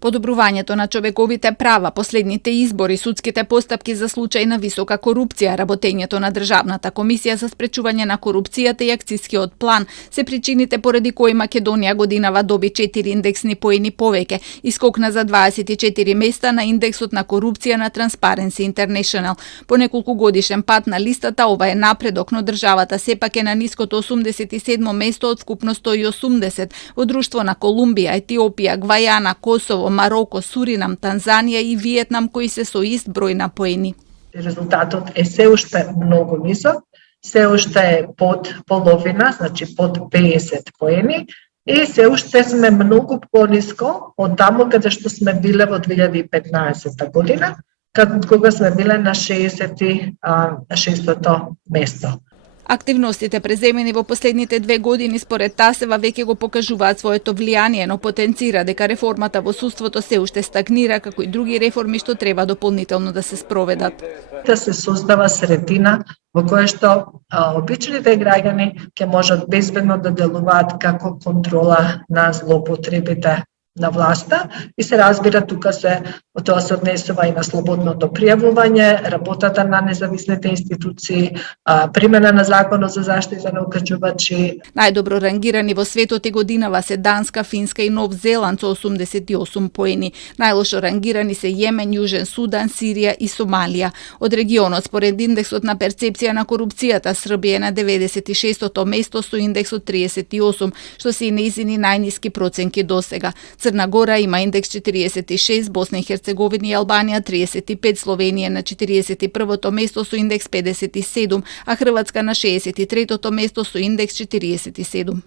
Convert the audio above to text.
Подобрувањето на човековите права, последните избори, судските постапки за случај на висока корупција, работењето на Државната комисија за спречување на корупцијата и акцискиот план се причините поради кои Македонија годинава доби 4 индексни поени повеќе и скокна за 24 места на индексот на корупција на Transparency International. По неколку годишен пат на листата ова е напредок, но државата сепак е на ниското 87 место од скупно 180 во друштво на Колумбија, Етиопија, Гвајана, Косово, Мароко, Суринам, Танзанија и Виетнам кои се со ист број на поени. Резултатот е се уште многу нисок, се уште е под половина, значи под 50 поени и се уште сме многу пониско од таму каде што сме биле во 2015 година, кога сме биле на 66-то место. Активностите преземени во последните 2 години според Тасева веќе го покажуваат своето влијание, но потенцира дека реформата во судството се уште стагнира, како и други реформи што треба дополнително да се спроведат. Да се создава средина во која што обичните граѓани ќе можат безбедно да делуваат како контрола на злоупотребите на власта и се разбира тука тоа се однесува и на слободното пријавување, работата на независните институции, примена на законот за заштита на укачувачи. Најдобро рангирани во светот и годинава се Данска, Финска и Нов Зеланд со 88 поени. Најлошо рангирани се Јемен, Јужен Судан, Сирија и Сомалија. Од регионот според индексот на перцепција на корупцијата Србија е на 96-то место со индекс од 38, што се и нејзини најниски проценки досега. Црна Гора има индекс 46, Босна и Херцеговина и Албанија 35, Словенија на 41-то место со индекс 57, а Хрватска на 63-то место со индекс 47.